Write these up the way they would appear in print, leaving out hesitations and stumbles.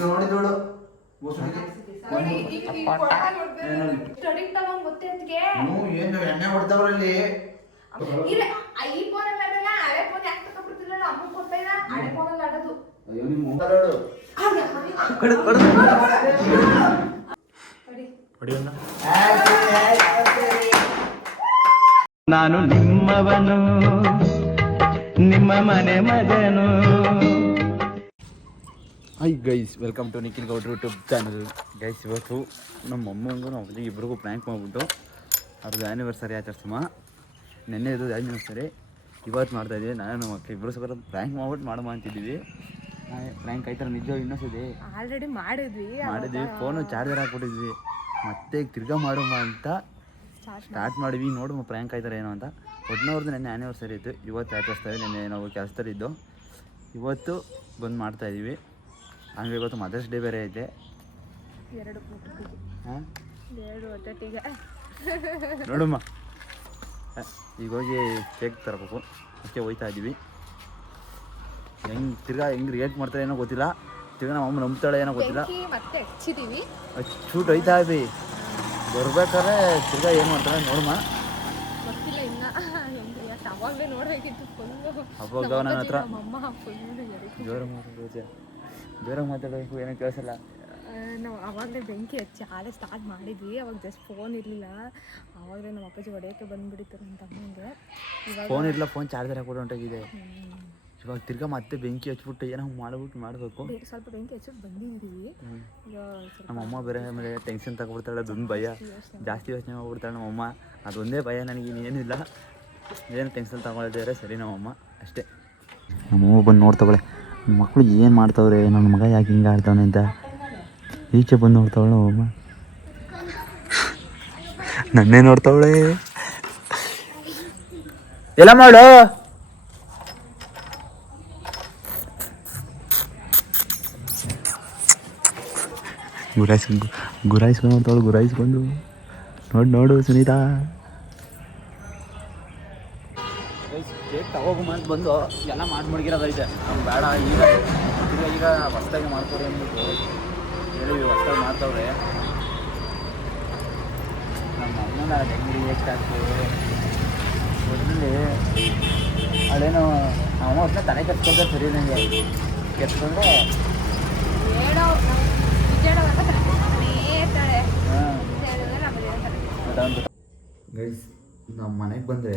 ನೋಡಿ ನೋಡು ಏನು ಎಣ್ಣೆ ಹೊಡ್ತಾವ್ರಲ್ಲಿ ನಾನು ನಿಮ್ಮವನು ನಿಮ್ಮ ಮನೆ ಮಗನು. Hi guys, welcome to Nikhil Gowdru YouTube channel. Guys, ಇವತ್ತು ನಮ್ಮ ಅಮ್ಮಂಗೂ ನಮ್ಮ ಅಜ್ಜಿಗೆ ಇಬ್ರಿಗೂ ಪ್ರ್ಯಾಂಕ್ ಮಾಡಿಬಿಟ್ಟು ಅವ್ರದ್ದು ಆ್ಯನಿವರ್ಸರಿ ಆಚರಿಸಮ್ಮ. ನೆನ್ನೆ ಇದು ಆ್ಯನಿವರ್ಸರಿ, ಇವತ್ತು ಮಾಡ್ತಾಯಿದ್ದೀವಿ. ನಾನು ನಮ್ಮ ಅಕ್ಕ ಇಬ್ಬರು ಸಹ ಪ್ರ್ಯಾಂಕ್ ಮಾಡ್ಬಿಟ್ಟು ಮಾಡಮ್ಮ ಅಂತಿದ್ದೀವಿ. ಪ್ರ್ಯಾಂಕ್ ಆಯ್ತಾರೆ ನಿಜ. ಇನ್ನೊಂದ್ಸತಿ ಆಲ್ರೆಡಿ ಮಾಡಿದ್ವಿ. ಫೋನು ಚಾರ್ಜರ್ ಹಾಕ್ಬಿಟ್ಟಿದ್ವಿ. ಮತ್ತೆ ಈಗ ತಿರ್ಗಾ ಮಾಡಮ್ಮ ಅಂತ ಸ್ಟಾರ್ಟ್ ಮಾಡಿದ್ವಿ. ನೋಡುವ ಪ್ರ್ಯಾಂಕ್ ಆಯ್ತಾರೆ ಏನೋ ಅಂತ. ಒಟ್ಟಿನವ್ರದ್ದು ನೆನ್ನೆ ಆ್ಯನಿವರ್ಸರಿ ಇತ್ತು, ಇವತ್ತು ಆಚರಿಸ್ತಾಯಿದ್ವಿ. ನೆನ್ನೆ ನಾವು ಕೆಲಸದಲ್ಲಿದ್ದು ಇವತ್ತು ಬಂದು ಮಾಡ್ತಾಯಿದ್ದೀವಿ. ಹಂಗೆ ಇವತ್ತು ಮದರ್ಸ್ ಡೇ ಬೇರೆ ಐತೆ. ಹಾಂ ನೋಡಮ್ಮ, ಈಗ ಹೋಗಿ ಕೇಕ್ ತರಬೇಕು, ಅದಕ್ಕೆ ಹೋಗ್ತಾ ಇದ್ದೀವಿ. ಹೆಂಗೆ ರಿಯಾಕ್ಟ್ ಮಾಡ್ತಾರೆ ಏನೋ ಗೊತ್ತಿಲ್ಲ. ತಿರ್ಗಾ ನಮ್ಮ ಅಮ್ಮ ನಂಬ್ತಾಳೆ ಏನೋ ಗೊತ್ತಿಲ್ಲ. ಮತ್ತೆ ಹಚ್ಚಿದ್ದೀವಿ, ಶೂಟ್ ಹೋಯ್ತಾ ಇದ್ವಿ. ಬರ್ಬೇಕಾದ್ರೆ ತಿರ್ಗಾ ಏನು ಮಾಡ್ತಾರೆ ನೋಡಮ್ಮ. ಗೊತ್ತಿಲ್ಲ ಇನ್ನ. ಅವಾಗಲೇ ನೋಡಬೇಕಿತ್ತು ಫುಲ್ಲು. ಅವಾಗ ನನ್ನ ಹತ್ರ ಜೋರಾಗಿ ಮಾತಾಡಬೇಕು, ಏನೋ ಕೇಳಿಸಲ್ಲ. ನಾವು ಆವಾಗಲೇ ಬೆಂಕಿ ಹಚ್ಚಿ ಆಲೇ ಸ್ಟಾರ್ಟ್ ಮಾಡಿದ್ವಿ. ಅವಾಗ ಜಸ್ಟ್ ಫೋನ್ ಇರಲಿಲ್ಲ. ಆವಾಗಲೇ ನಮ್ಮ ಅಪ್ಪಾಜಿ ಹೊಡೆಯೋಕ್ಕೆ ಬಂದುಬಿಟ್ಟಿತ್ತು ನನ್ನ ತಮ್ಮಂಗೆ. ಫೋನ್ ಇರಲಿಲ್ಲ, ಫೋನ್ ಚಾರ್ಜರ್ ಹಾಕ್ಬಿಟ್ಟು ಹೊಂಟೋಗಿದೆ. ಇವಾಗ ತಿರ್ಗಾ ಮತ್ತೆ ಬೆಂಕಿ ಹಚ್ಬಿಟ್ಟು ಏನೋ ಮಾಡಬೇಕು. ಸ್ವಲ್ಪ ಬೆಂಕಿ ಹಚ್ಚಿಟ್ಟು ಬಂದಿದ್ದೀವಿ. ನಮ್ಮ ಅಮ್ಮ ಬೇರೆ ಆಮೇಲೆ ಟೆನ್ಷನ್ ತಗೊಬಿಡ್ತಾಳೆ, ಅದೊಂದು ಭಯ. ಜಾಸ್ತಿ ಯೋಚನೆ ಮಾಡ್ಬಿಡ್ತಾಳೆ ನಮ್ಮಮ್ಮ. ಅದೊಂದೇ ಭಯ ನನಗೆ, ಇನ್ನೇನಿಲ್ಲ. ಏನು ಟೆನ್ಷನ್ ತಗೊಳ್ತಿದ್ದಾರೆ ಸರಿ ನಮ್ಮಮ್ಮ ಅಷ್ಟೇ. ನಮ್ಮಮ್ಮ ಬಂದು ನೋಡ್ತವಳೆ, ಮಕ್ಕಳು ಏನು ಮಾಡ್ತವ್ರೆ, ನನ್ನ ಮಗ ಯಾಕೆ ಹಿಂಗೆ ಆಡ್ತಾವನೆ ಅಂತ ಈಚೆ ಬಂದು ನೋಡ್ತಾವಳೆ ನಮ್ಮಮ್ಮ. ನನ್ನೇ ನೋಡ್ತಾವಳೆ. ಎಲ್ಲ ಮಾಡು. ಗುರಾಯಿಸ್ಕೊಂಡು ನೋಡ್ತಾವಳು, ಗುರಾಯಿಸ್ಕೊಂಡು. ನೋಡು ಸುನೀತಾ. ಕೇಕ್ ತಗೋಬಮ್ಮ ಅಂತ ಬಂದು ಎಲ್ಲ ಮಡಗಿರೋದೈತೆ. ನಮ್ಗೆ ಬೇಡ, ಈಗ ಹೊಸ್ದಾಗಿ ಮಾಡ್ಕೊಡಿ ಅಂದ್ಬಿಟ್ಟು ಹೇಳಿ ಹೊಸ್ದಾಗಿ ಮಾಡ್ತವ್ರೆ. ನಮ್ಮ ಅಮ್ಮನ ಹೆಂಗೆ ಎಷ್ಟು ಆಗ್ತದೆ ಒಟ್ಟಲ್ಲಿ ಅದೇನೋ ನಮ್ಮ ಹೊಸ ತಲೆ ಕೆತ್ಕೊಂಡ್ರೆ ಸರಿ. ನನಗೆ ಕೆತ್ಕೊಂಡ್ರೆ ಗೈಸ್, ನಮ್ಮ ಮನೆಗೆ ಬಂದರೆ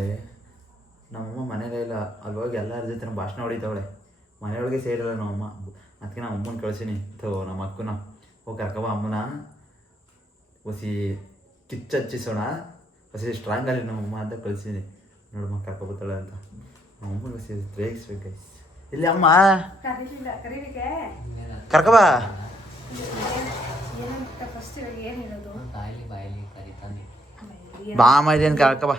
ನಮ್ಮಮ್ಮ ಮನೇಲೇ ಇಲ್ಲ. ಅಲ್ಲಿ ಹೋಗಿ ಎಲ್ಲರ ಜೊತೆ ಭಾಷಣ ಹೊಡಿತಾವಳೆ. ಮನೆಯೊಳಗೆ ಸೇರಿಲ್ಲ ನಮ್ಮಮ್ಮ. ಅದಕ್ಕೆ ನಮ್ಮ ಅಮ್ಮನ ಕಳ್ಸೀನಿ. ನಮ್ಮ ಅಕ್ಕನ ಹೋಗಿ ಕರ್ಕಬ ಅಮ್ಮನ, ಹೊಸಿ ಕಿಚ್ಚು ಹಚ್ಚಿಸೋಣ, ಹೊಸಿ ಸ್ಟ್ರಾಂಗಲ್ಲಿ ನಮ್ಮಮ್ಮ ಅಂತ ಕಳ್ಸೀನಿ. ನೋಡಮ್ಮ ಕರ್ಕೊಬತ್ತಾಳೆ ಅಂತ. ನಮ್ಮಮ್ಮನ ಹೊಸಿ ರೇಗಿಸ್ಬೇಕು ಗೈಸ್. ಇಲ್ಲಿ ಅಮ್ಮ ಕರ್ಕಬ ಬಾ ಮಾಡಿದೇನು ಕರ್ಕಬ.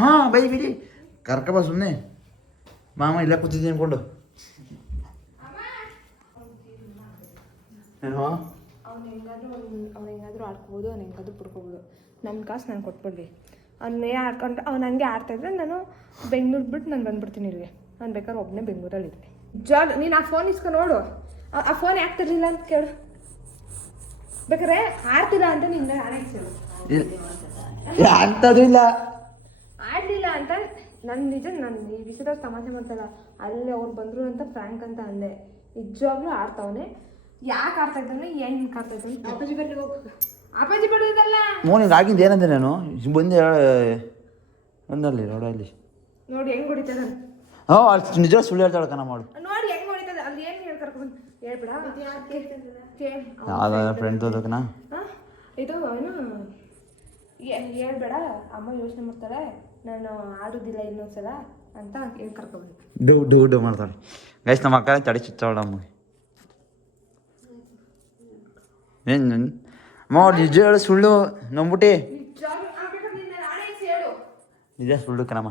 ಹಾಂ ಬೈ ಬಿಡಿ, ಕರ್ಕಬ ಸುಮ್ಮನೆ. ಮಾಮ ಇಲ್ಲ ಕೂತಿದ್ದೀನಿ ಅನ್ಕೊಂಡು. ಅವ್ನು ಹೆಂಗಾದ್ರೂ ಆಡ್ಕೋಬೋದು, ಅವ್ನು ಹೆಂಗಾದ್ರೂ ಬಿಡ್ಕೋಬೋದು. ನನ್ನ ಕಾಸು ನಾನು ಕೊಟ್ಬಿಡ್ಲಿ. ಅವ್ನೇ ಆಡ್ಕೊಂಡ್ರೆ ಅವ್ನು ಹಂಗೆ ಆಡ್ತಾಯಿದ್ರೆ ನಾನು ಬೆಂಗ್ಳೂರು ಬಿಟ್ಟು ನಾನು ಬಂದ್ಬಿಡ್ತೀನಿ ಇಲ್ಲಿಗೆ. ನಾನು ಬೇಕಾದ್ರೆ ಒಬ್ಬನೇ ಬೆಂಗ್ಳೂರಲ್ಲಿ ಇರ್ತೀನಿ. ನೀನು ಆ ಫೋನ್ ಇಸ್ಕೊ ನೋಡು. ಆ ಫೋನ್ ಯಾಕೆ ತರಲಿಲ್ಲ ಅಂತ ಕೇಳು. ಬೇಕಾದ್ರೆ ಆಡ್ತಿಲ್ಲ ಅಂತ ನಿನ್ನ ಆಡಕ್ಕೆ ಹೇಳು. ಅಂಥದ್ದು ಇಲ್ಲ, ಆಡಲಿಲ್ಲ ಅಂತ ನನ್ನ ನಿಜ. ನಾನು ಈ ವಿಷಯದಾಗ ತಮಾಷೆ ಮಾಡ್ತಾಯಿಲ್ಲ. ಅಲ್ಲಿ ಅವ್ರು ಬಂದರು ಅಂತ ಫ್ರ್ಯಾಂಕ್ ಅಂತ ಅಂದೆ. ನಿಜವಾಗ್ಲೂ ಆಡ್ತಾವನೆ. ಯಾಕೆ ಆಡ್ತಾ ಇದ್ದಾನೆ, ಏನು ಆಡ್ತಾ ಇದ್ದಾನೆ? ಅಪ್ಪಾಜಿ ಬರ್ಲಿ ಹೋಗು. ಅಪ್ಪಾಜಿ ಬಿಡೋದಲ್ಲ. ಮೋನಿಗೆ ಆಗಿದ್ದು ಏನಂದೆ ನಾನು ಬಂದು ಒಂದಲ್ಲಿ ರೋಡಲ್ಲಿ ನೋಡಿ ಹೆಂಗೆ ಹೊಡಿತದ. ಹಾಂ, ಅಲ್ಲಿ ನಿಜ ಸುಳ್ಳು ಹೇಳ್ತಾಳೆ ಕಣ ಮಾಡು. ನೋಡಿ ಹೆಂಗೆ ಹೊಡಿತದ. ಅಲ್ಲಿ ಏನು ಹೇಳಿ ಕರ್ಕೊಂಡು ಹೇಳ್ಬಿಡ. ಯಾವ್ದಾರ ಫ್ರೆಂಡ್ ತೋದಕ್ಕನ ಇದು ಏನು ಹೇಳ್ಬೇಡ. ಅಮ್ಮ ಯೋಚನೆ ಮಾಡ್ತಾಳೆ ನಾನು ಆಡೋದಿಲ್ಲ ಇನ್ನೊಂದ್ಸಲ ಅಂತ ಹೇಳಿ ಕರ್ಕೊಬೇಕು. ಡು ಮಾಡ್ತಾಳೆ ಗೈಸ್. ನಮ್ಮ ಅಕ್ಕ ತಡಿ ಚುಚ್ಚಾವಳ ಅಮ್ಮ. ಏನು ಅಮ್ಮ ನಿಜ ಹೇಳು, ಸುಳ್ಳು ನಂಬಿಟ್ಟು. ನಿಜ ಸುಳ್ಳು ಕಣಮ್ಮ.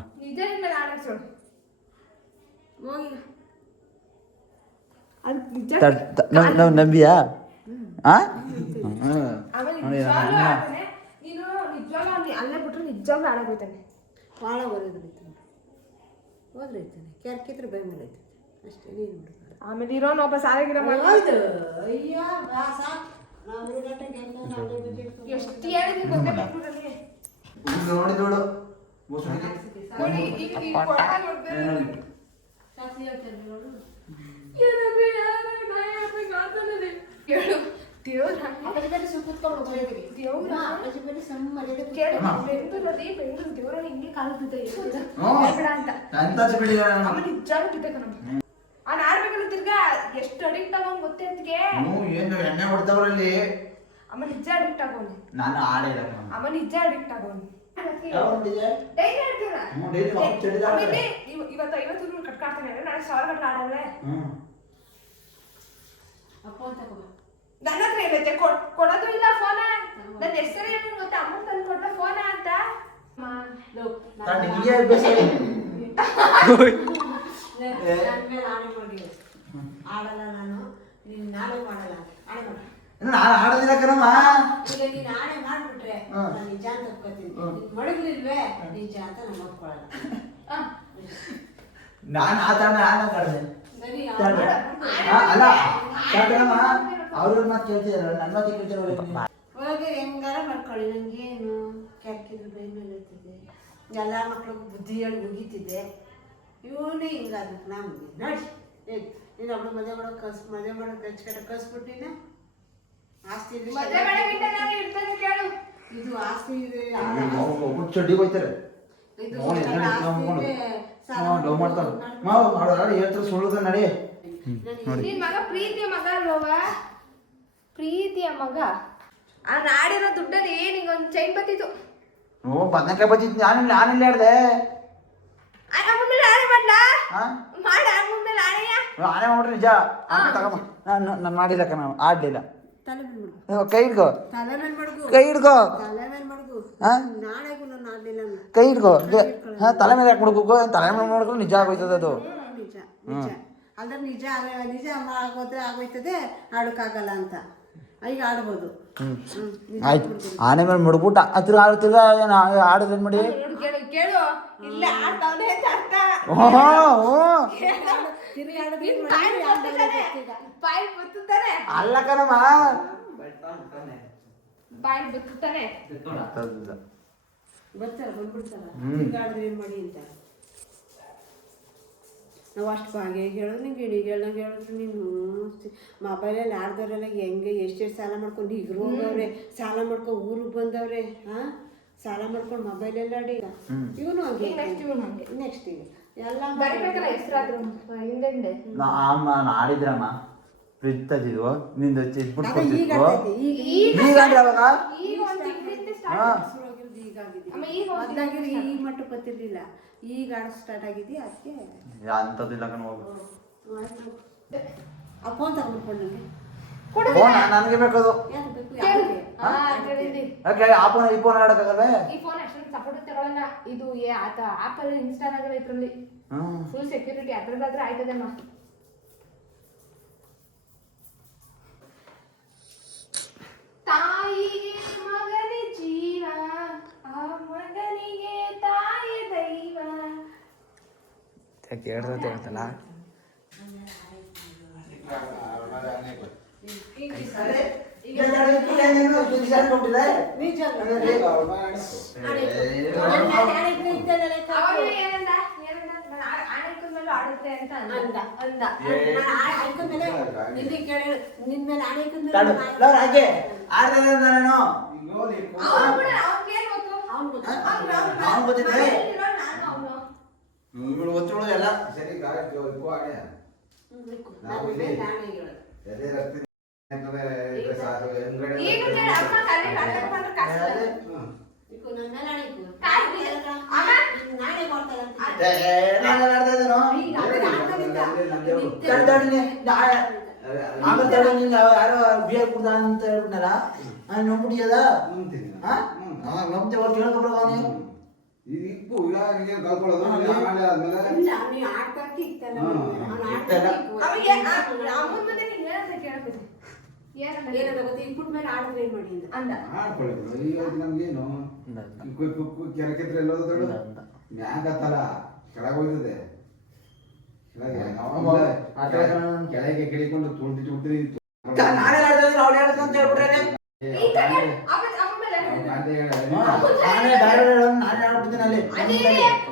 ನಾವು ನಂಬಿಯಾ? ಅಲ್ಲೇ ಬಿಟ್ರೆ ನಿಜವಾಗ್ಲೂ ಆಡೋಗ್ತಾನೆ. ಭಾಳ ಬರೋದ್ರೈತಾನೆ ಹೋದ್ರೈತಾನೆ. ಕ್ಯಾರ್ಕಿದ್ರೆ ಬೈ ಮೇಲೆ ಐತೆ ಅಷ್ಟೇ. ನೀನು ಬಿಡ್ತಾರೆ ಆಮೇಲೆ ಇರೋನು ಒಬ್ಬ ಸಾಲಾಗಿರೋ ಹೌದು ಅಯ್ಯೋ ಬಾಸ ನಾವು 3 ಗಂಟೆಗೆ ಎಷ್ಟು ಹೇಳಿದ್ವಿ ಗೊತ್ತೇ ಬೆಂಗಳೂರಲ್ಲಿ ನೋಡಿದೋಳು ಮುಸುಡಿಗೆ ನೋಡಿ ಈಗ ಕೊಟ್ಟ ನೋಡ್ಬೇಕು ಸಾಕ್ಷಿ ಹೇಳ್ತಾರೆ ನೋಡು ಏನಂದ್ರೆ ಯಾರು ಕೇಳು ದೇವ್ರ ಅಪ್ಪಜಿ ಬೇರೆ ಸುತ್ತಕೊಂಡು ಹೋಗಿದ್ರಿ ದೇವ್ರ ಅಪ್ಪಜಿ ಬೇರೆ ಸಣ್ಣ ಮರ್ಯಾದೆ ಕೇಳು ಬೆಂಗಳೂರು ದೇವ್ರಲ್ಲಿ ಹಿಂಗೆ ಕಾಲು ಬಿದ್ದ ಬೇಡ ಅಂತ ಅಂತಾಜ್ ಬಿಡಿಲ್ಲ ಆಮೇಲೆ ನಿಜಾನು ಬಿದ್ದ ಕಣಮ್ಮ ಅವ್ನು ಆಡ್ಬೇಕಲ್ಲ ತಿರ್ಗಾ ಎಷ್ಟು ಅಡಿಕ್ಟ್ ಆಗೋನ್ ಗೊತ್ತೇ ಅದಕ್ಕೆ ಏನು ಎಣ್ಣೆ ಹೊಡ್ತಾವ್ರಲ್ಲಿ ಅಮ್ಮ ನಿಜ ಅಡಿಕ್ಟ್ ಆಗೋನು ನಾನು ಆಡಿಲ್ಲ ಅಮ್ಮ ನಿಜ ಅಡಿಕ್ಟ್ ಆಗೋನು ಯಾವಂದಿದೆ ಡೈಲಿ ಆಡ್ತೀರ ಡೈಲಿ ಮಕ್ಕಳು ಚಳಿದಾಡ್ತಾರೆ. ಇವತ್ತು 50 ರೂಪಾಯಿ ಕಟ್ಕಾಡ್ತಾನೆ ನಾಳೆ 1000 ಗಂಟೆ ಆಡಲ್ವೇ ಅಪ್ಪ ಅಂತ ತಗೋ ನನ್ನ ಹತ್ರ ಇರುತ್ತೆ ಕೊಡೋದು ಇಲ್ಲ ಫೋನ ನನ್ನ ಹೆಸರು ಏನು ಗೊತ್ತಾ ಅಮ್ಮ ತಂದು ಕೊಟ್ಟ ಫೋನ ಅಂತ ತಾನು ನಿಮಗೆ ಅಭ್ಯಾಸ ನನ್ನ ಮೇಲೆ ಆಣೆ ಮಾಡಿ ಆಡಲ್ಲ ನಾನು ನೀನು ನಾಳೆ ಮಾಡಲ್ಲ ಆಣೆ ಮಾಡ ನಾನು ಆಡೋದಿಲ್ಲ ಕಣಮ್ಮ ಈಗ ನೀನು ಆಣೆ ಮಾಡ್ಬಿಟ್ರೆ ನಾನು ನಿಜ ಅಂತ ಒಪ್ಕೋತೀನಿ ನೀನು ಮಡಗ್ಲಿಲ್ವೇ ನಿಜ ಅಂತ ನಾನು ಒಪ್ಕೊಳ್ಳಲ್ಲ ನಾನು ಆ ತಾಣ ಆಡಿದೆ ಸರಿ ಅಲ್ಲ ಕಣಮ್ಮ ಅವ್ರ ಮಾತು ಕೇಳ್ತಿದಾರ ನನ್ನ ಮಾತು ಕೇಳ್ತಿದಾರ ಹೋಗಿ ಹೆಂಗಾರ ಮಾಡ್ಕೊಳ್ಳಿ ನನಗೇನು ಕೆಕ್ಕಿದ್ರು ಬೈ ಮೇಲೆ ಇರ್ತಿದ್ದೆ ಎಲ್ಲ ಮಕ್ಳಿಗೂ ಬುದ್ಧಿ ಹೇಳಿ ಮುಗೀತಿದ್ದೆ ಇವನೇ ಹಿಂಗಾಗ್ಬೇಕು ನಮಗೆ ನೋಡಿ ನೀನು ಅವಳು ಮದುವೆ ಮಾಡೋಕೆ ಗಚ್ಕಟ್ಟ ಕಳ್ಸ್ಬಿಟ್ಟಿನ ಆಸ್ತಿ ಇದ್ರೆ ಮದುವೆ ಮಾಡಕ್ಕಿಂತ ನಾನು ಇರ್ತಾನೆ ಕೇಳು ಇದು ಆಸ್ತಿ ಇದೆ ಚಡ್ಡಿ ಹೋಯ್ತಾರೆ ಇದು ನೋಡಿ ಆಸ್ತಿ ಇದೆ, ಸಾಲ ಲವ್ ಮಾಡ್ತಾರೆ ಮಾವು ಮಾಡೋದು ಹೇಳ್ತಾರೆ ಸುಳ್ಳು ನಡಿ ನಿನ್ ಮಗ ಪ್ರೀತಿಯ ಮಗ ಅಲ್ವವ ಪ್ರೀತಿಯ ಮಗ ಆ ನಾಡಿರೋ ದುಡ್ಡಲ್ಲಿ ನಿಂಗೆ ಒಂದು ಚೈನ್ ಬತ್ತಿತ್ತು ಓ ಬದನೆಕಾಯಿ ಬಜ್ಜಿತ್ತು ನಾನಿಲ್ಲ ಹೇಳ್ದೆ ಅಮ್ಮನ ಮೇಲೆ ಆಣೆ ಮಾಡ್ಲಾ ಹಾ ಮಾಡ ಅಮ್ಮನ ಮೇಲೆ ಆಣೆಯ ಆನೆ ಮಾಡ್ಬಿಟ್ರೆ ನಿಜ ತಗಮ್ಮ ನಾನು ಮಾಡಿಲ್ಲ ಕಣ ಆಡ್ಲಿಲ್ಲ ತಲೆ ಮೇಲೆ ಮಡ್ಗು ಕೈ ಹಿಡ್ಕೋ ತಲೆ ಮೇಲೆ ಮಡ್ಗು ಕೈ ಹಿಡ್ಕೋ ತಲೆ ಮೇಲೆ ಮಡ್ಗು ಹಾ ನಾಳೆಗೂ ನಾನು ಆಡ್ಲಿಲ್ಲ ನಾನು ಕೈ ಹಿಡ್ಕೋ ಹಾ ತಲೆ ಮೇಲೆ ಯಾಕೆ ಮಾಡ್ಬೇಕು ತಲೆ ಮೇಲೆ ಮಾಡ್ಕೊಂಡು ನಿಜ ಆಗೋಯ್ತದ ಅದು ನಿಜ ನಿಜ ಅಲ್ದ್ರೆ ನಿಜ ಆಗೋದ್ರೆ ಆಗೋಯ್ತದೆ ಆಡೋಕ್ಕಾಗಲ್ಲ ಅಂತ ಈಗ ಆಡ್ಬೋದು ಆಯ್ತು ಆನೆ ಮೇಲೆ ಮಡ್ಬಿಟ್ಟು ಹತ್ರ ಆಡ್ತಿಲ್ಲ ಆಡೋದೇನು ಮಾಡಿ ಕೇಳು ಕೇಳು ಇಲ್ಲ ಆಡ್ತಾವನೆ ಅಂತ ಅರ್ಥ ತಿರುಗಿ ನಿನ್ ಬಾಯಿ ಬತ್ತುತ್ತಾನೆ ಅಲ್ಲ ಕಣಮ್ಮ ಬಾಯಿ ಬತ್ತುತ್ತಾನೆ ಬರ್ತಾರ ಬಂದ್ಬಿಡ್ತಾರ ಈಗ ಆಡಿದ್ರೆ ಏನು ಮಾಡಿ ಅಂತ ನಾವು ಅಷ್ಟು ಹಾಗೆ ಹೇಳೋದು ನಿಂಗೆ ನಂಗೆ ಹೇಳಿದ್ರು ನೀನು ಮೊಬೈಲಲ್ಲಿ ಆಡ್ದವ್ರೆಲ್ಲ ಹೆಂಗೆ ಎಷ್ಟೆಷ್ಟು ಸಾಲ ಮಾಡ್ಕೊಂಡು ಈಗ ಹೋಗವ್ರೆ ಸಾಲ ಮಾಡ್ಕೊಂಡು ಊರಿಗೆ ಬಂದವ್ರೆ ಹಾಂ ಸಾಲ ಮಾಡ್ಕೊಂಡು ಮೊಬೈಲೆಲ್ಲ ಆಡಿ ಇವನು ಹಂಗೆ ನೆಕ್ಸ್ಟ್ ಈಗ ಎಲ್ಲ ಬರಿಬೇಕಲ್ಲ ಹೆಸರಾದ್ರು ಹಿಂದೆ ನಾನು ಆಡಿದ್ರಮ್ಮ ಪ್ರೀತಿದ್ವು ನಿಂದು ಈಗ ಆಡ್ತೈತೆ ಈಗ ಅವಾಗ ಈಗ ಒಂದು ತಿಂಗಳಿಂದ ಶುರುವಾಗಿರೋದು ಈಗ ಆಗಿದೆ ಅಮ್ಮ ಈಗ ಮೊದಲಾಗಿರೋ ಈ ಮಟ್ಟ ಗೊತ್ತಿರಲಿಲ್ಲ ಈಗ ಆಡ ಸ್ಟಾರ್ಟ್ ಆಗಿದೆಯಾ ಅದಕ್ಕೆ ಅಂಥದ್ದಿಲ್ಲ ಕಣ ಹೋಗು ಆ ಫೋನ್ ತಗೊಂಡ್ಕೊಂಡು ನನಗೆ ಫೋನ್ ನನಗೆ ಬೇಕದು ಯಾಕೆ ಬೇಕು ಯಾಕೆ ಆ ಫೋನ್ ಈ ಫೋನ್ ಆಡೋಕ್ಕಾಗಲ್ವೇ ಈ ಫೋನ್ ಅಷ್ಟೊಂದು ಸಪೋರ್ಟ್ ತಗೊಳ್ಳಲ್ಲ ಇದು ಆಪಲ್ ಇನ್ಸ್ಟಾಗ್ರಾಮ್ ಇದ್ರಲ್ಲಿ ಫುಲ್ ಸೆಕ್ಯೂರಿಟಿ ಅದ್ರಲ್ಲಾದ್ರೆ ಆಯ್ತದಮ್ಮ ತಾಯಿಗೆ ಮಗನೇ ಜೀವ ಆ ಮಗನಿಗೆ ತಾಯಿ ದೈವ ಹೇಳ್ತಲ್ಲ ಅವಾಗ ಏನಂದ ಆಣೆಕೊಂಡ್ಮೇಲೆ ಆಡುತ್ತೆ ಅಂತ ಅಂದ ಅಂದ ನಿನ್ ಮೇಲೆ ಆಣೆ ಹಾಗೆ ಆಡ್ದೆ ನಾನು ಅವ್ನು ಕೂಡ ಅವ್ನಿಗೇನ್ ಗೊತ್ತು ಅವ್ನು ಗೊತ್ತಿದ್ರೆ ಅವನು ಇವಳು ಒತ್ತುಗಳು ಎಲ್ಲ ಸರಿ ಈಗ ಅಮ್ಮ ಕರೆ ಮಾಡ್ಕೊಂಡು ಕಷ್ಟ ಯಾರೋ ಬಿಯರ್ ಕುಡ್ದ ಅಂತ ಹೇಳ್ಬಿಟ್ನಲ್ಲ ನಂಬಿಟ್ಟಿಯದ ನಂಬ್ತಿ ಅವ್ರು ಕೇಳ್ಕೊಬ್ರ ಅವನು ಅಮ್ಮನ ಮುಂದೆ ನೀನ್ ಏನಂತ ಕೇಳ್ಬೇಕು ಏನಂತ ಗೊತ್ತಾ ಇನ್ಪುಟ್ ಮೇಲೆ ಆಡಿದ್ರೆ ಏನ್ ಮಾಡಿ ಅಂದ ನಮ್ಗೇನು ಕೆರೆ ಎಲ್ಲೋದು ಮ್ಯಾಗ ಹತ್ತಲ್ಲ ಕೆಳಗೆ ಹೋಯ್ತದೆ ಕೆಳಗೆ ಕಿಳಿಕೊಂಡು ತುಳ್ದಿ ನಾನೇ ಹೇಳ್ತಿದ್ದೀನಿ ಅವ್ಳು ಹೇಳ್ತು ಅಂತ ಹೇಳ್ಬಿಟ್ರೆ ಈ ಕಡೆ ಆಮೇಲೆ ನಾನೇ ಬೇರೆ ಹೇಳೋದು ನಾನೇ ಹೇಳ್ಬಿಡ್ತೀನಿ ಅಲ್ಲಿ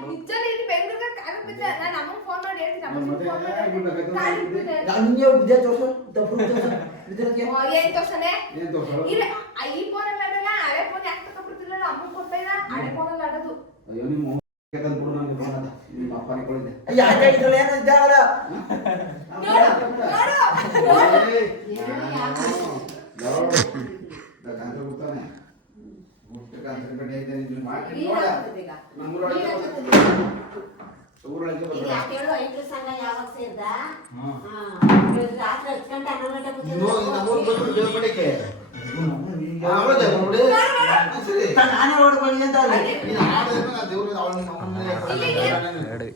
ನಿಜನೇ ಇದು ಬೆಂಗಳೂರಿಗೆ ಕಾಲಿಗೆ ಬಿದ್ದೆ. ನಾನು ಅಮ್ಮಂಗೆ ಫೋನ್ ಮಾಡಿ ಹೇಳ್ತೀನಿ, ಅಮ್ಮಂಗೆ ಫೋನ್ ಮಾಡಿ ಕಾಲಿಗೆ ಬಿದ್ದೆ. ನಿಂಗೆ ವಿದ್ಯೆ ತೋರ್ಸು ವಿದ್ಯಾರ್ಥಿ ಏನ್ ತೋರ್ಸನೆ ಏನ್ ತೋರ್ಸೋದು? ಇಲ್ಲ ಈ ಫೋನಲ್ಲಿ ಆಡಲ್ಲ, ಹಳೆ ಫೋನ್ ಯಾಕೆ ತಗೊಂಡ್ಬಿಡ್ತಿಲ್ಲ, ಅಮ್ಮಂಗೆ ಕೊಡ್ತಾ ಇಲ್ಲ, ಹಳೆ ಫೋನಲ್ಲಿ ಆಡೋದು. ಅಯ್ಯೋ ನಿಮ್ಮ ತಂದ್ಬಿಡು ನನಗೆ ಫೋನ್ ಅದ ನಿಮ್ಮ ಅಪ್ಪನೇ ಕೊಡಿದ್ದೆ ಯಾಕೆ ಇದ್ರಲ್ಲಿ ಏನು ಇದ್ದಾವಲ್ಲ ಗೊತ್ತಾನೆ ಈಗ ಕೇಳು, ಐಕ್ಳು ಸಂಘ ಯಾವಾಗ ಸೇರ್ದ? ರಾತ್ರಿ 10 ಗಂಟೆ 11 ಗಂಟೆ ಕೂತಿದ್ದೆ. ನಾನೇ ಹೊಡ್ಕೊಳ್ಳಿ ಅಂತ ಅಲ್ಲಿ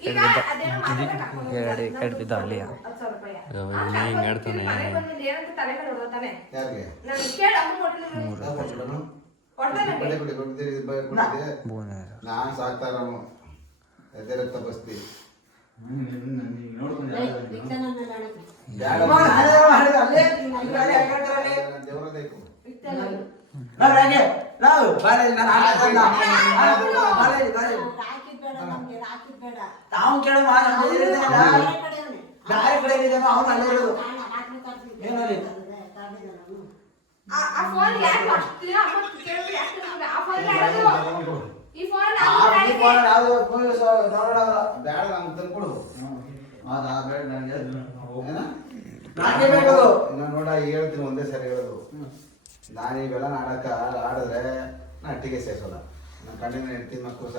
ಈಗ ಅದೇನೋ ಮಾತಾಡಕ್ಕೆ ಕಡ್ದಿದ್ದ ಅಲ್ಲಿಯ ಹಿಂಗೆ ಆಡ್ತಾನೆ ಏನಂತ ತಲೆ ಮೇಲೆ ಹೊಡ್ದಾನೆ. ನಾನು ಕೇಳ ಅಮ್ಮ ನಾನು ಸಾಕ್ತಾರ ಎದೆರತ್ತ ಬಸ್ತಿ ದೇವರದೇಕು ನಾವು ಕೇಳ ಬೇರೆ ಕಡೆ ಇದ್ದಾನೆ ಅವನು ಅಲ್ಲೇ ಇರೋದು ಏನಲ್ಲಿ ಆ ಫೋನ್ ಯಾಕೆ ಅಷ್ಟು ಅಮ್ಮ ಕೇಳಿದ್ರೆ ಯಾಕೆ ತಗೊಂಡೆ? ಆ ಫೋನ್ ಆಡೋದು ಈ ಫೋನ್ ಬೇಡ ನಮ್ಗೆ ತಂದ್ಕೊಡು ನೋಡ ಹೇಳ್ತೀನಿ ಒಂದೇ ಸರಿ ಹೇಳೋದು. ನಾನು ಇವೆಲ್ಲ ನಾಟಕ ಆಡಿದ್ರೆ ನಾ ಅಟ್ಟಿಗೆ ಸೇರಿಸೋಲ್ಲ. ನನ್ನ ಕಣ್ಣಿನ ಹೆಂಡತಿ ಮಕ್ಕಳು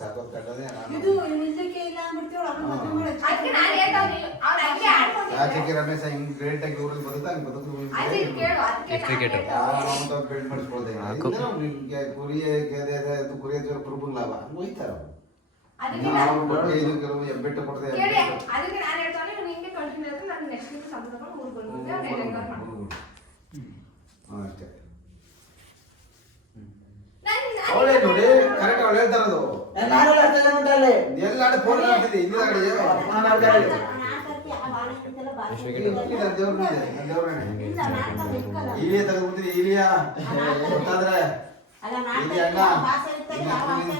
ಸಾಕೋದು ಕಟ್ಟೋದೇ ಇದು ನಿಲ್ಲಕ್ಕೆ ಇಲ್ಲ ಅಂದ್ಬಿಡ್ತೀವಲ್ಲ, ಅವ್ನು ಮದುವೆ ಮಾಡಿ ಅದಕ್ಕೆ ನಾನು ಹೇಳ್ತಾವ್ನಿ ಅವ್ನು ಹಂಗೆ ಆಡ್ಕೊಂಡು ರಾಜಕೀಯ ರಮೇಶ ಹಿಂಗ್ ಗ್ರೇಟ್ ಆಗಿ ಊರಲ್ಲಿ ಬದುಕ್ತಾ ಹಂಗೆ ಅದು ಬದುಕು ಕೇಳು ಅದಕ್ಕೆ ಯಾವ ಬಿಲ್ಡ್ ಮಾಡಿಸ್ಕೊಳ್ದೆ ನಿಮ್ಗೆ ಕುರಿ ಗೇದೆ ಅದು ಕುರಿ ಕುರುಬಂಗ್ ಲಾಭ ಹೋಯ್ತಾರ ಅದಕ್ಕೆ ನಾವು ಬಟ್ಟೆ ಇದು ಕೆಲವು ಎಬ್ಬೆಟ್ಟು ಕೊಡದೆ ಕೇಳಿ ಅದಕ್ಕೆ ನಾನು ಹೇಳ್ತಾವ್ನಿ ನೀವು ಹಿಂಗೆ ಕಂಟಿನ್ಯೂ ಆದ್ರೆ ನಾನು ನೆಕ್ಸ್ಟ್ ವೀಕ್ ಸಂಬಂಧಪಟ್ಟ ಊರಿಗೆ ಬಂದ್ಬಿಡ್ತೀನಿ ಅವ್ನು ಹೆಂಗಾರು ಮಾಡ್ಕೊಂಡು ಅಷ್ಟೇ ಅವಳೇ ನೋಡಿ ಕರೆಕ್ಟ್ ಅವ್ಳು ಹೇಳ್ತಾರದು ನಾನು ಹೇಳ್ತಿದ್ದೆ ಮತ್ತೆ ಅಲ್ಲಿ ಎಲ್ಲ ಫೋನ್ ಮಾಡ್ತಿದ್ದೆ ಇಲ್ಲಿ ಇಲಿಯ ತೆಗೆದ್ಬಿಡ್ತೀನಿ ಇಲಿಯ ಗೊತ್ತಾದ್ರೆ ಇಲ್ಲಿ ಅಣ್ಣ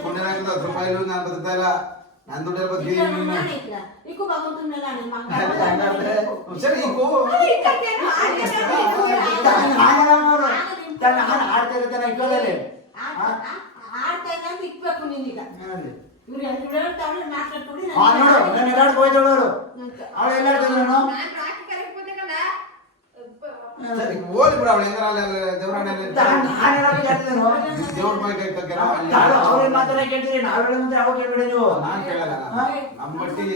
ಪುಣ್ಯ 10 ರೂಪಾಯಿ ನಾನು ಬದುಕ್ತಾ ಇಲ್ಲ ನಾನು ದುಡ್ಡು ಸರಿ ಈಗೂ ನಾನು ಆಡ್ತಾ ಇರ್ತೇನೆ ಇಕ್ಕೋದಲ್ಲಿ ಆಡ್ತಾ ಇಲ್ಲ ಅಂತ ಇಕ್ಬೇಕು ನೀನೀಗ. ಇವ್ರು ಹೇಳ್ತಾವಳು ಮಾತಾಡ್ಕೊಂಡು ನೋಡು ನನ್ನ ಎಲ್ಲಾರು ಹೋಯ್ತೋಳು ಅವಳು ಎಲ್ಲ ಹೇಳ್ತಿದ್ರು ನಾನು ರಾಕಿ ಕರೆಕ್ಟ್ ಬಂದಿಕಲ್ಲ ಸರಿ ಓಲಿ ಬಿಡ ಅವಳು ಹೆಂಗಾರ ದೇವರಾಣೆಯಲ್ಲಿ ದೇವ್ರ ಬಾಯಿ ಕೈ ತಗ್ಗೆಲ್ಲ ಅವ್ರೇನ್ ಮಾತಾಡ ಕೇಳ್ತೀರಿ ನಾವ್ ಹೇಳೋ ಮುಂದೆ ಅವಾಗ ಕೇಳ್ಬಿಡಿ ನೀವು ನಾನು ಕೇಳಲ್ಲ ನಮ್ಮ ಮಟ್ಟಿ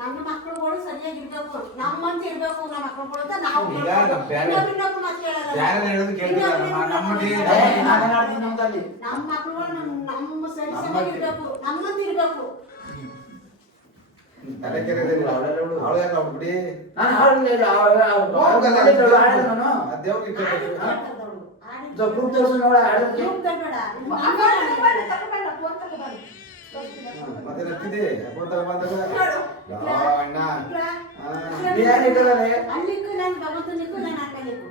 ನಮ್ಮ ಮಕ್ಕಳುಗಳು ಸರಿಯಾಗಿರ್ಬೇಕು, ನಮ್ಮಂತ ಇರ್ಬೇಕು ನಮ್ಮ ಮಕ್ಕಳುಗಳು ಅಂತ ನಾವು ಈಗ ಇನ್ನೊಬ್ರು ಮಾತು ಕೇಳಲ್ಲ. ಯಾರು ಹೇಳೋದು ಕೇಳ್ತಿಲ್ಲ ನಮ್ಮ ಮಟ್ಟಿ ನಾನೇನ್ ಆಡ್ತೀನಿ ನಮ್ದಲ್ಲಿ ನಮ್ಮ ಮಕ್ಕಳುಗಳು ನಮ್ಮ ಸರಿ ಸರಿಯಾಗಿರ್ಬೇಕು, ನಮ್ಮಂತ ಇರ್ಬೇಕು. ತಲೆ ಕೆರೆದಲ್ಲಿ ಅವಳು ಯಾಕೆ ಅವ್ಳು ಬಿಡಿ ನಾನು ಹಾಡಿಲ್ಲ ದೇವ್ರಿಗೆ ಪ್ರೂಫ್ ತೋರಿಸು ನೋಡ ಆಡೋದಕ್ಕೆ ಮತ್ತೆ ನಗ್ತಿದ್ದೆ ಅಪ್ಪಂತರ ಬಂದಾಗ ಅಣ್ಣ ಅಲ್ಲಿಕ್ಕೂ ನಾನು ಭಗವಂತನಿಕ್ಕೂ ನಾನು ಆಡ್ತಾ ಇಕ್ಕು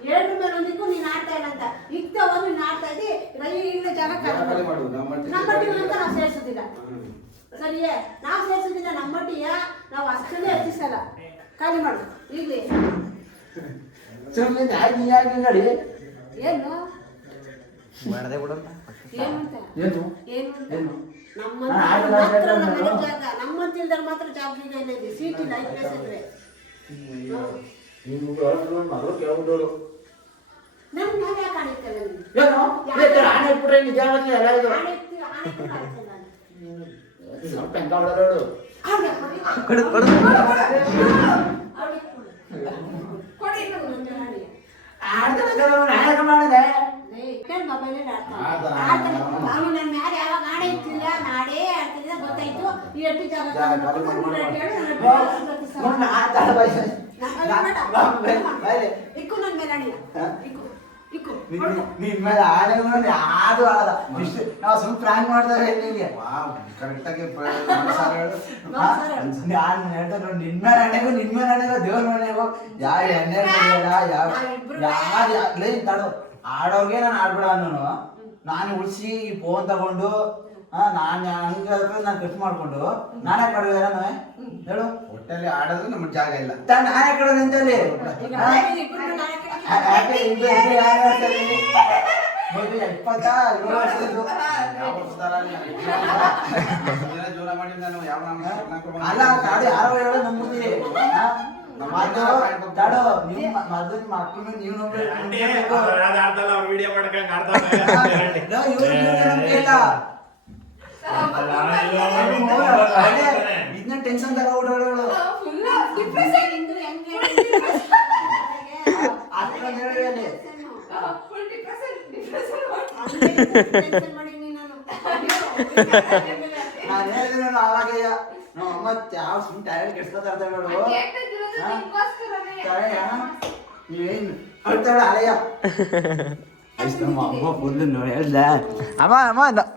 ಎರಡು ಮೇಲೆ ಒಂದಿಕ್ಕೂ ನೀನು ಆಡ್ತಾ ಇಲ್ಲ ಅಂತ ಇಕ್ತ ಹೋಗಿ ನೀನು ಆಡ್ತಾ ಇದ್ದಿ ರೈಲಿಂದ ಜಾಗ ಮಾಡು ನಮ್ಮ ಮಟ್ಟಿಗೆ ಅಂತ ನಾವು ಸೇರಿಸೋದಿಲ್ಲ. ಸರಿಯೇ, ನಾವು ಸೇರಿಸೋದಿಲ್ಲ ನಮ್ಮ ಮಟ್ಟಿಗೆ, ನಾವು ಅಷ್ಟೇ ಹೆಚ್ಚಿಸಲ್ಲ. ಖಾಲಿ ಮಾಡು ಈಗಲೇ. ನಡಿ ಏನು ಮಾಡದೆ ಬಿಡಲ್ಲ ಏನು ಅಂತ ಏನು ಏನು ಅಂತ ಏನು ನಮ್ಮಂತ ಮಾತ್ರ ನಮ್ಮ ಮನೆ ಜಾಗ, ನಮ್ಮಂತ ಇಲ್ದಾಗ ಮಾತ್ರ ಜಾಗ ಇದೆ, ಸೀಟ್ ಇಲ್ಲ 5 ಪ್ಲೇಸ್ ಇದ್ರೆ. ಮಗಳು ಕೇಳ್ಬಿಟ್ಟೋಳು ನನ್ ಮ್ಯಾಲೆ ಯಾಕೆ ಆಡಿರ್ತಲ್ಲ ನೀನು? ಏನು ಆಣೆ ಇಟ್ಬಿಟ್ರೆ ನಿಜ ಬಂದ್ರೆ ಎಲ್ಲ ಇದು ಆಡಿರ್ತೀರ, ಆಡ್ತೀನಿ ನಾನು. ಸ್ವಲ್ಪ ಹೆಂಗ ಹೊಡೋಳು ಕೊಡು ನಾಟಕ ಮಾಡಿದೆ ಅವನು ನನ್ನ ಮ್ಯಾಲೆ ಯಾವಾಗ ಆಡೇ ಇರ್ತಿಲ್ಲ, ನಾಡೇ ಆಡ್ತಿಲ್ಲ ಗೊತ್ತಾಯ್ತು. ಈ ಎಟ್ಟು ಜಾಗ ಇಕ್ಕು ನನ್ನ ಮೇಲೆ ಆಡಿಲ್ಲ ಇಕ್ಕು ನಿನ್ ಮೇಲೆ ಆಡೋದು ಯಾವ್ದು ಆಡಲ್ಲ ಇಷ್ಟು ನಾವು ಸುಮ್ಮನೆ ಪ್ರಾಂಕ್ ಮಾಡ್ದಾಗ ನಿನ್ಗೆ ಕರೆಕ್ಟಾಗಿ ನಾನು ಹೇಳ್ತಾ ನೋಡಿ ನಿನ್ ಮೇಲೆ ಹಣೆಗೋ ದೇವ್ರ ಮನೆಗೋ ಯಾವ ಎಣ್ಣೆ ಯಾವ್ದು ತಡು ಆಡೋರ್ಗೆ ನಾನು ಆಡ್ಬೇಡ ಅನ್ನೋನು ನಾನು ಉಳಿಸಿ ಈ ಫೋನ್ ತಗೊಂಡು ನಾನು ಖರ್ಚು ಮಾಡ್ಕೊಂಡು ನಾನೇ ಕಡುವೆ ಹೇಳು ಒಟ್ಟಲ್ಲಿ ಆಡೋದು ನಮ್ಮ ಜಾಗ ಇಲ್ಲ ನಾನೇ ಕಡೋದು ಅಂತಲ್ಲಿ ಅಲ್ಲ ತಾಡು ಯಾರೋ ಹೇಳೋ ನಂಬ್ಬಿಡ್ತೀರಿ ಮೊದಲು ಮಕ್ಕಳು ನೀವು ಇದನ್ನ ಟೆನ್ಷನ್ ತರ ಓಡಾಡೋಳು ನಾನು ಹೇಳಿದ್ರೆ ಅವಾಗಯ್ಯ ನಮ್ಮ ಯಾವ ಸುಮ್ಮನೆ ಟೈರ್ಡ್ ಕೆಡ್ಸ್ಕೊತಾ ಇರ್ತಾಳು ನೀವೇನು ಅಳ್ತಾಳ ಅಲಯ್ಯ ಅಮ್ಮ ಫುಲ್ ಹೇಳ್ದ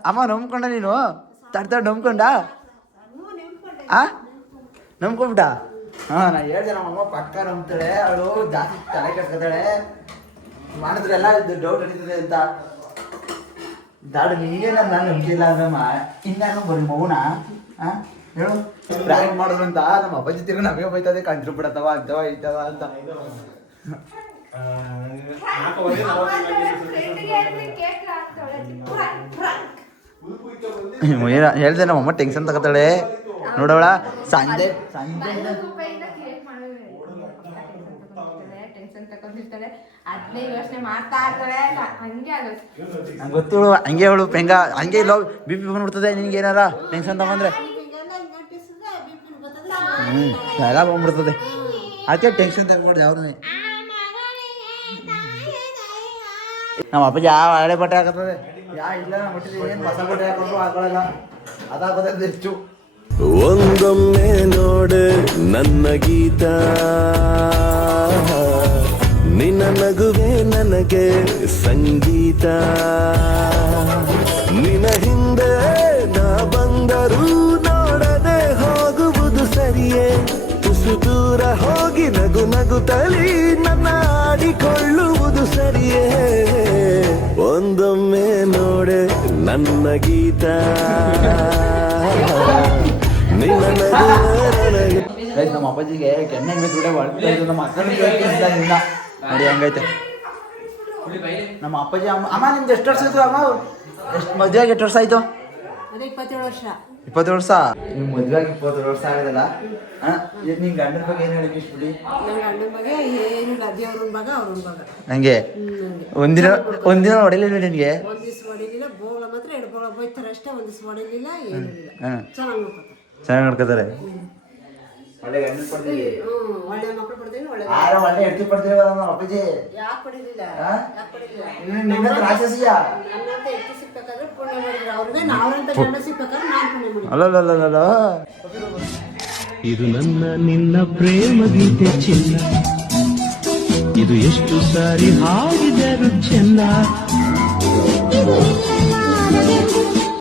ಅಮ್ಮ ನಂಬ್ಕೊಂಡ ನೀನು ತಡ್ತಾಡ್ ನಂಬ್ಕೊಂಡ ನಂಬ್ಕೊಂಬಿಟ್ಟ ನಾ ಹೇಳ್ದೆ ನಮ್ಮಮ್ಮ ಪಕ್ಕ ನಂಬ್ತಾಳೆ ಅವಳು ಜಾಸ್ತಿ ತಲೆ ಕೆಡ್ಸ್ಕೊತಾಳೆ ಮಾಡಿದ್ರೆಲ್ಲ ಡೌಟ್ ಹಿಡಿತದೆ ಅಂತ ದಾಡು ನಿನಗೆ ನಾನು ನಂಬಿಲ್ಲ ಅಂದ್ರಮ್ಮ ಇನ್ನಾನು ಬರೀ ಮೌನ ಹೇಳು ಪ್ರಾಂಕ್ ಮಾಡಿದ್ರು ಅಂತ ನಮ್ಮ ಅಪ್ಪಾಜಿ ತಿರ್ಗಿ ನಮಗೆ ಬೈತದೆ ಕಂಟ್ರಿ ಬಿಡತ್ತವ ಅಂತವ ಐತವ ಅಂತ ಹೇಳ್ದೆ ನಮ್ಮಮ್ಮ ಟೆನ್ಷನ್ ತಗೋತಾಳೆ ನೋಡವಳ ಸಂಜೆ ನಂಗೆ ಗೊತ್ತು ಹಂಗೆ ಅವಳು ಹೆಂಗ ಹಂಗೆ ಇಲ್ಲ ಬಿ ಪಿ ಬಂದ್ಬಿಡ್ತದೆ ನಿನ್ಗೆ ಏನಾರ ಟೆನ್ಷನ್ ತಗೊಂಡ್ರೆ ಎಲ್ಲ ಬಂದ್ಬಿಡ್ತದೆ ಅದಕ್ಕೆ ಟೆನ್ಷನ್ ತಗೊಂಡ್ಬಿಡ್ದು ಯಾವ್ದು ನಮ್ಮ ಅಪ್ಪಾಜಿ ಯಾವ ಹಳೆ ಬಟ್ಟೆ ಹಾಕತ್ತದೆ ಇಲ್ಲ ಏನು ಹೊಸ ಬಟ್ಟೆ ಹಾಕೊಂಡ್ರು ಹಾಕೊಳ್ಳಲ್ಲ ಅದಾಗೋದು ಹೆಚ್ಚು ಒಂದೊಮ್ಮೆ ನೋಡು ನನ್ನ ಗೀತ ನಿನ್ನ ನಗುವೆ ನನಗೆ ಸಂಗೀತ ನಿನ್ನ ಹಿಂದೆ ನಾ ಬಂದರೂ ನೋಡದೆ ಹೋಗುವುದು ಸರಿಯೇ ತುಸು ದೂರ ಹೋಗಿ ನಗು ನಗುತ್ತಲಿ ನನ್ನ ಆಡಿಕೊಳ್ಳುವುದು ಸರಿಯೇ ಒಂದೊಮ್ಮೆ ನೋಡೆ ನನ್ನ ಗೀತ ನಿನ್ನ ನಗು ನಮ್ಮ ಅಪ್ಪಾಜಿಗೆ ಕೆನ್ನೆ ಬಿಟ್ಟು ನಮ್ಮ ಅಕ್ಕನಿಗೆ ನೋಡಿ ಹಂಗೈತೆ ನಮ್ಮ ಅಪ್ಪಾಜಿ ಅಮ್ಮ ನಿಮ್ದು ಎಷ್ಟು ವರ್ಷ ಆಯ್ತು ಅಮ್ಮ ಎಷ್ಟು ಮದುವೆಗೆ ಎಷ್ಟು ವರ್ಷ ಆಯ್ತು 27 ವರ್ಷ 20 ವರ್ಷ ನಿಮ್ ಮದುವೆಗೆ 20 ವರ್ಷ ಆಗಿದಲ್ಲ ನಿನ್ ಗಂಡನ ಬಗ್ಗೆ ಏನ್ ಹೇಳಿ ಇಷ್ಟ್ಬಿಡಿ ನನ್ನ ಗಂಡನ ಬಗ್ಗೆ ಏನಿಲ್ಲ ದೇವ್ರನ್ ಭಾಗ ಅವ್ರನ್ ಭಾಗ ಹಂಗೆ ಒಂದಿನ ಹೊಡಿಲಿಲ್ಲ ನಿನ್ಗೆ ಒಂದ್ ದಿವ್ಸ ಹೊಡಿಲಿಲ್ಲ ಬೋಳ ಮಾತ್ರ 2 ಬೋಳ ಬೈತಾರೆ ಅಷ್ಟೇ ಒಂದ್ ದಿವ್ಸ ಹೊಡಿಲಿಲ್ಲ ಏನಿಲ್ಲ ಚೆನ್ನಾಗಿ ನೋಡ್ಕೊತಾರೆ ಒಳ್ಳೆ ಗಂಡನ ಕೊಡ್ತೀವಿ ಒಳ್ಳೆ ಮಕ್ಳು ಪಡ್ತೀನಿ ಒಳ್ಳೆ ಒಳ್ಳೆ ಹೆಂಡತಿ ಪಡ್ತೀವಿ ನಮ್ಮ ಅಪ್ಪಾಜಿ ಯಾಕೆ ಪಡಿಲಿಲ್ಲ ನಿನ್ನ ರಾಕ್ಷಸಿಯ ನನ್ನಂತ ಹೆಂಡತಿ ಸಿಗ್ಬೇಕಾದ್ರೆ ಪುಣ್ಯ ಮಾಡಿದ್ರು ಅವ್ರಿಗೆ ನಾವ್ರಂತ ಗಂಡ ಸಿಗ್ಬೇಕಾದ್ರೆ ನಾನ್ ಪುಣ್ಯ ಮಾಡಿದ್ರು ಅಲ್ಲ ಇದು ನನ್ನ ನಿನ್ನ ಪ್ರೇಮ ಗೀತೆ ಚಿನ್ನ ಇದು ಎಷ್ಟು ಸಾರಿ ಹಾಡಿದರು ಚೆನ್ನ